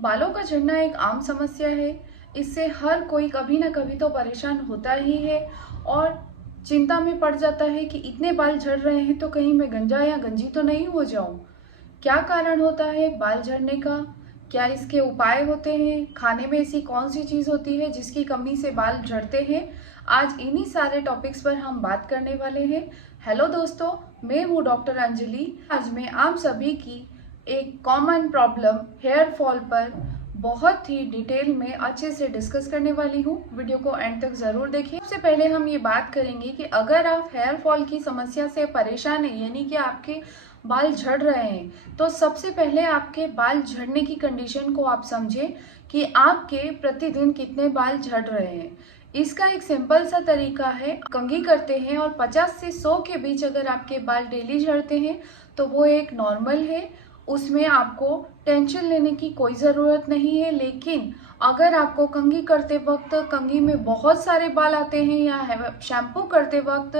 बालों का झड़ना एक आम समस्या है। इससे हर कोई कभी ना कभी तो परेशान होता ही है और चिंता में पड़ जाता है कि इतने बाल झड़ रहे हैं तो कहीं मैं गंजा या गंजी तो नहीं हो जाऊं। क्या कारण होता है बाल झड़ने का? क्या इसके उपाय होते हैं? खाने में ऐसी कौन सी चीज़ होती है जिसकी कमी से बाल झड़ते हैं? आज इन्हीं सारे टॉपिक्स पर हम बात करने वाले हैं। हेलो दोस्तों, मैं हूँ डॉक्टर अंजलि। आज मैं आप सभी की एक कॉमन प्रॉब्लम हेयर फॉल पर बहुत ही डिटेल में अच्छे से डिस्कस करने वाली हूँ। वीडियो को एंड तक ज़रूर देखिए। सबसे पहले हम ये बात करेंगे कि अगर आप हेयर फॉल की समस्या से परेशान हैं, यानी कि आपके बाल झड़ रहे हैं, तो सबसे पहले आपके बाल झड़ने की कंडीशन को आप समझें कि आपके प्रतिदिन कितने बाल झड़ रहे हैं। इसका एक सिंपल सा तरीका है, कंघी करते हैं और 50 से 100 के बीच अगर आपके बाल डेली झड़ते हैं तो वो एक नॉर्मल है, उसमें आपको टेंशन लेने की कोई ज़रूरत नहीं है। लेकिन अगर आपको कंघी करते वक्त कंघी में बहुत सारे बाल आते हैं या शैम्पू करते वक्त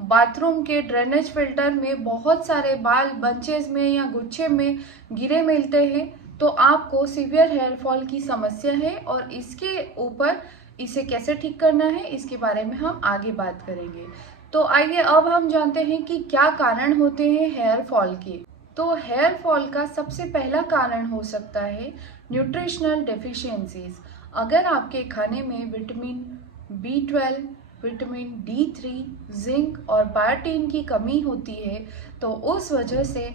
बाथरूम के ड्रेनेज फिल्टर में बहुत सारे बाल बंचेस में या गुच्छे में गिरे मिलते हैं, तो आपको सीवियर हेयर फॉल की समस्या है और इसके ऊपर इसे कैसे ठीक करना है इसके बारे में हम आगे बात करेंगे। तो आइए अब हम जानते हैं कि क्या कारण होते हैं हेयर फॉल के। तो हेयर फॉल का सबसे पहला कारण हो सकता है न्यूट्रिशनल डेफिशिएंसीज। अगर आपके खाने में vitamin B12, vitamin D3, zinc और बायोटीन की कमी होती है तो उस वजह से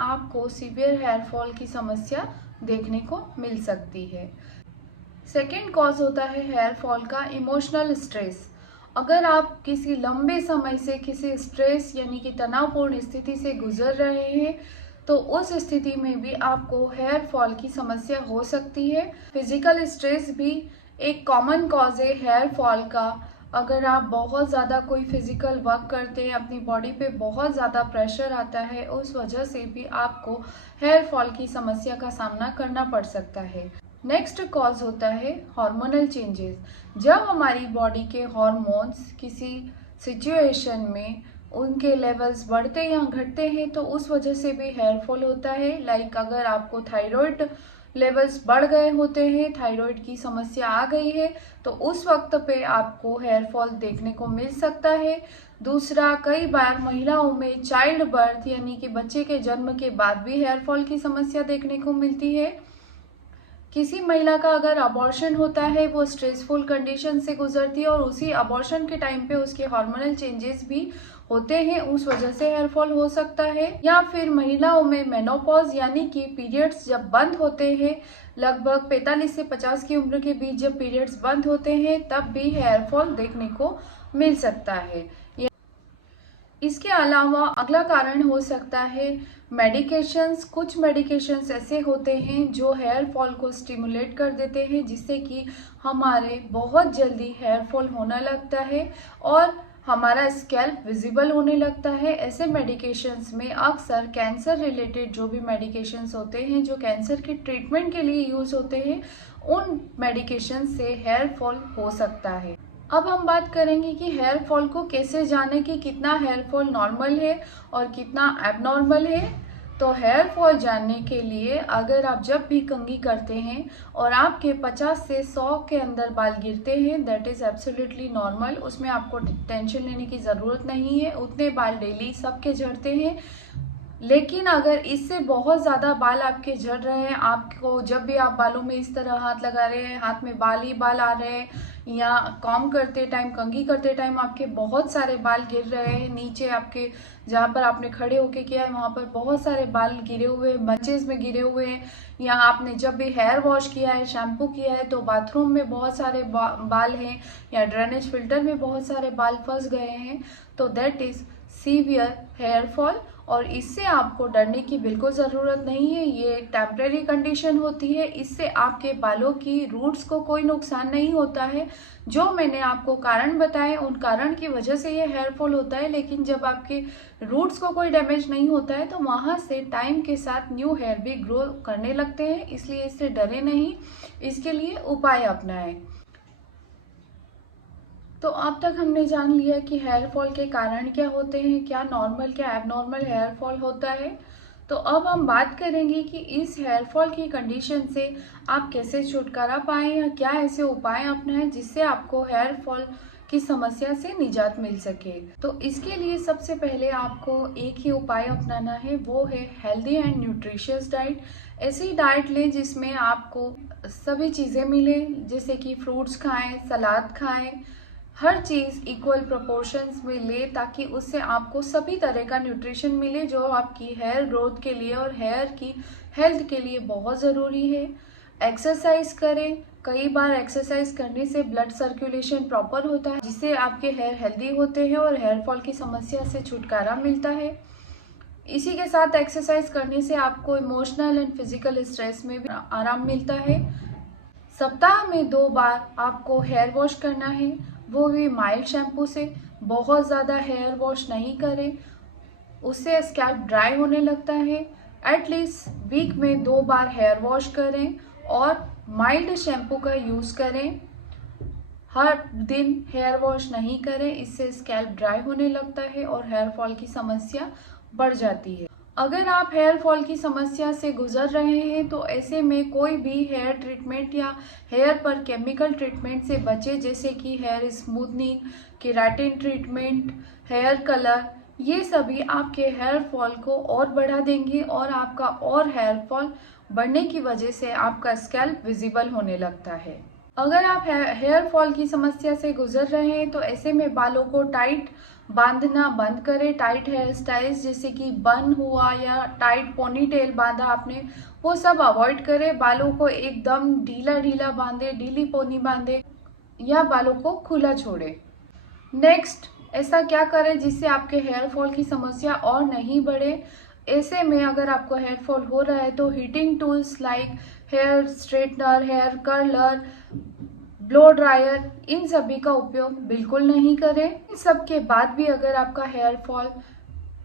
आपको सीवियर हेयर फॉल की समस्या देखने को मिल सकती है। सेकेंड कॉज होता है हेयर फॉल का इमोशनल स्ट्रेस। अगर आप किसी लंबे समय से किसी स्ट्रेस यानी कि तनावपूर्ण स्थिति से गुजर रहे हैं तो उस स्थिति में भी आपको हेयर फॉल की समस्या हो सकती है। फिजिकल स्ट्रेस भी एक कॉमन कॉज है हेयर फॉल का। अगर आप बहुत ज़्यादा कोई फिजिकल वर्क करते हैं, अपनी बॉडी पे बहुत ज़्यादा प्रेशर आता है, उस वजह से भी आपको हेयर फॉल की समस्या का सामना करना पड़ सकता है। नेक्स्ट कॉज होता है हार्मोनल चेंजेस। जब हमारी बॉडी के हार्मोन्स किसी सिचुएशन में उनके लेवल्स बढ़ते या घटते हैं तो उस वजह से भी हेयर फॉल होता है। लाइक अगर आपको थायराइड लेवल्स बढ़ गए होते हैं, थायराइड की समस्या आ गई है, तो उस वक्त पे आपको हेयर फॉल देखने को मिल सकता है। दूसरा, कई बार महिलाओं में चाइल्ड बर्थ यानी कि बच्चे के जन्म के बाद भी हेयर फॉल की समस्या देखने को मिलती है। किसी महिला का अगर अबॉर्शन होता है, वो स्ट्रेसफुल कंडीशन से गुजरती है और उसी अबॉर्शन के टाइम पे उसके हार्मोनल चेंजेस भी होते हैं, उस वजह से हेयर फॉल हो सकता है। या फिर महिलाओं में मेनोपॉज यानी कि पीरियड्स जब बंद होते हैं, लगभग 45 से 50 की उम्र के बीच जब पीरियड्स बंद होते हैं तब भी हेयर फॉल देखने को मिल सकता है। इसके अलावा अगला कारण हो सकता है मेडिकेशंस। कुछ मेडिकेशंस ऐसे होते हैं जो हेयर फॉल को स्टिमुलेट कर देते हैं, जिससे कि हमारे बहुत जल्दी हेयर फॉल होने लगता है और हमारा स्कैल्प विजिबल होने लगता है। ऐसे मेडिकेशंस में अक्सर कैंसर रिलेटेड जो भी मेडिकेशंस होते हैं, जो कैंसर के ट्रीटमेंट के लिए यूज होते हैं, उन मेडिकेशन से हेयर फॉल हो सकता है। अब हम बात करेंगे कि हेयर फॉल को कैसे जाने कि कितना हेयर फॉल नॉर्मल है और कितना एबनॉर्मल है। तो हेयर फॉल जानने के लिए अगर आप जब भी कंघी करते हैं और आपके 50 से 100 के अंदर बाल गिरते हैं, दैट इज़ एब्सोल्युटली नॉर्मल। उसमें आपको टेंशन लेने की ज़रूरत नहीं है, उतने बाल डेली सबके झड़ते हैं। लेकिन अगर इससे बहुत ज़्यादा बाल आपके झड़ रहे हैं, आपको जब भी आप बालों में इस तरह हाथ लगा रहे हैं, हाथ में बाल ही बाल आ रहे हैं, या कॉम्ब करते टाइम, कंघी करते टाइम आपके बहुत सारे बाल गिर रहे हैं, नीचे आपके जहाँ पर आपने खड़े होके किया है वहाँ पर बहुत सारे बाल गिरे हुए हैं, बंचेस में गिरे हुए हैं, या आपने जब भी हेयर वॉश किया है, शैम्पू किया है तो बाथरूम में बहुत सारे बाल हैं, या ड्रेनेज फिल्टर में बहुत सारे बाल फंस गए हैं, तो that is severe hair fall. और इससे आपको डरने की बिल्कुल ज़रूरत नहीं है। ये एक टेम्परेरी कंडीशन होती है, इससे आपके बालों की रूट्स को कोई नुकसान नहीं होता है। जो मैंने आपको कारण बताए उन कारण की वजह से ये हेयर फॉल होता है, लेकिन जब आपके रूट्स को कोई डैमेज नहीं होता है तो वहाँ से टाइम के साथ न्यू हेयर भी ग्रो करने लगते हैं। इसलिए इससे डरे नहीं, इसके लिए उपाय अपनाएं। तो अब तक हमने जान लिया कि हेयर फॉल के कारण क्या होते हैं, क्या नॉर्मल क्या एबनॉर्मल हेयर फॉल होता है। तो अब हम बात करेंगे कि इस हेयर फॉल की कंडीशन से आप कैसे छुटकारा पाएँ या क्या ऐसे उपाय अपनाएं जिससे आपको हेयर फॉल की समस्या से निजात मिल सके। तो इसके लिए सबसे पहले आपको एक ही उपाय अपनाना है, वो है हेल्दी एंड न्यूट्रिशियस डाइट। ऐसी डाइट लें जिसमें आपको सभी चीज़ें मिले, जैसे कि फ्रूट्स खाएं, सलाद खाएं, हर चीज़ इक्वल प्रोपोर्शंस में ले ताकि उससे आपको सभी तरह का न्यूट्रिशन मिले जो आपकी हेयर ग्रोथ के लिए और हेयर की हेल्थ के लिए बहुत ज़रूरी है। एक्सरसाइज करें, कई बार एक्सरसाइज करने से ब्लड सर्कुलेशन प्रॉपर होता है जिससे आपके हेयर हेल्दी होते हैं और हेयर फॉल की समस्या से छुटकारा मिलता है। इसी के साथ एक्सरसाइज करने से आपको इमोशनल एंड फिजिकल स्ट्रेस में भी आराम मिलता है। सप्ताह में 2 बार आपको हेयर वॉश करना है, वो भी माइल्ड शैम्पू से। बहुत ज़्यादा हेयर वॉश नहीं करें, उससे स्कैल्प ड्राई होने लगता है। एटलीस्ट वीक में 2 बार हेयर वॉश करें और माइल्ड शैम्पू का यूज़ करें। हर दिन हेयर वॉश नहीं करें, इससे स्कैल्प ड्राई होने लगता है और हेयर फॉल की समस्या बढ़ जाती है। अगर आप हेयर फॉल की समस्या से गुजर रहे हैं तो ऐसे में कोई भी हेयर ट्रीटमेंट या हेयर पर केमिकल ट्रीटमेंट से बचें, जैसे कि hair smoothening, keratin treatment, hair colour. ये सभी आपके हेयर फॉल को और बढ़ा देंगे और आपका और हेयर फॉल बढ़ने की वजह से आपका स्कैल्प विजिबल होने लगता है। अगर आप हेयर फॉल की समस्या से गुजर रहे हैं तो ऐसे में बालों को टाइट बांधना बंद करें। टाइट हेयर स्टाइल्स जैसे कि बन हुआ या टाइट पोनी टेल बांधा आपने, वो सब अवॉइड करें। बालों को एकदम ढीला ढीला बांधे, ढीली पोनी बांधे या बालों को खुला छोड़े। नेक्स्ट, ऐसा क्या करें जिससे आपके हेयर फॉल की समस्या और नहीं बढ़े। ऐसे में अगर आपको हेयर फॉल हो रहा है तो heating tools like hair straightener, hair curler, blow dryer, इन सभी का उपयोग बिल्कुल नहीं करें। इन सब के बाद भी अगर आपका हेयर फॉल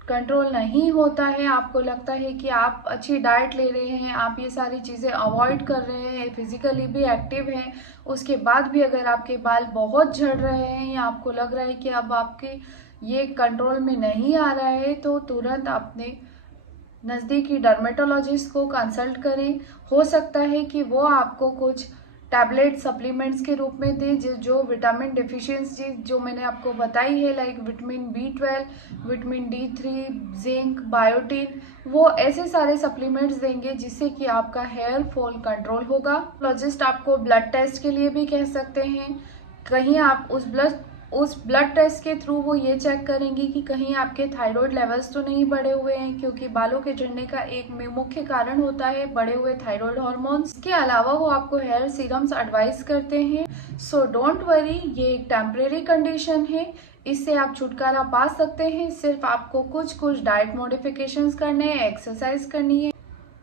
कंट्रोल नहीं होता है, आपको लगता है कि आप अच्छी डाइट ले रहे हैं, आप ये सारी चीज़ें अवॉइड कर रहे हैं, फिजिकली भी एक्टिव हैं, उसके बाद भी अगर आपके बाल बहुत झड़ रहे हैं या आपको लग रहा है कि अब आपके ये कंट्रोल में नहीं आ रहा है, तो तुरंत अपने नज़दीकी डर्मेटोलॉजिस्ट को कंसल्ट करें। हो सकता है कि वो आपको कुछ टैबलेट सप्लीमेंट्स के रूप में दें जो विटामिन डिफिशियंसी जो मैंने आपको बताई है, like vitamin B12, vitamin D3, zinc, biotin, वो ऐसे सारे सप्लीमेंट्स देंगे जिससे कि आपका हेयर फॉल कंट्रोल होगा। डर्मेटोलॉजिस्ट आपको ब्लड टेस्ट के लिए भी कह सकते हैं। कहीं आप उस ब्लड टेस्ट के थ्रू वो ये चेक करेंगी कि कहीं आपके थायराइड लेवल्स तो नहीं बढ़े हुए हैं, क्योंकि बालों के झड़ने का एक मुख्य कारण होता है बढ़े हुए थायराइड हार्मोन्स। इसके अलावा वो आपको हेयर सीरम्स एडवाइस करते हैं। सो डोंट वरी, ये एक टेम्परेरी कंडीशन है, इससे आप छुटकारा पा सकते हैं। सिर्फ आपको कुछ डाइट मॉडिफिकेशंस करने हैं, एक्सरसाइज करनी है,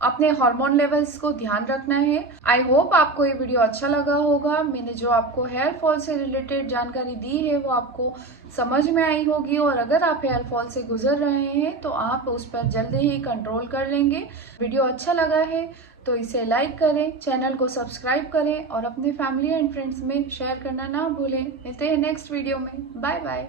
अपने हार्मोन लेवल्स को ध्यान रखना है। आई होप आपको ये वीडियो अच्छा लगा होगा। मैंने जो आपको हेयर फॉल से रिलेटेड जानकारी दी है वो आपको समझ में आई होगी, और अगर आप हेयर फॉल से गुजर रहे हैं तो आप उस पर जल्दी ही कंट्रोल कर लेंगे। वीडियो अच्छा लगा है तो इसे लाइक करें, चैनल को सब्सक्राइब करें और अपने फैमिली एंड फ्रेंड्स में शेयर करना ना भूलें। मिलते हैं नेक्स्ट वीडियो में। Bye bye.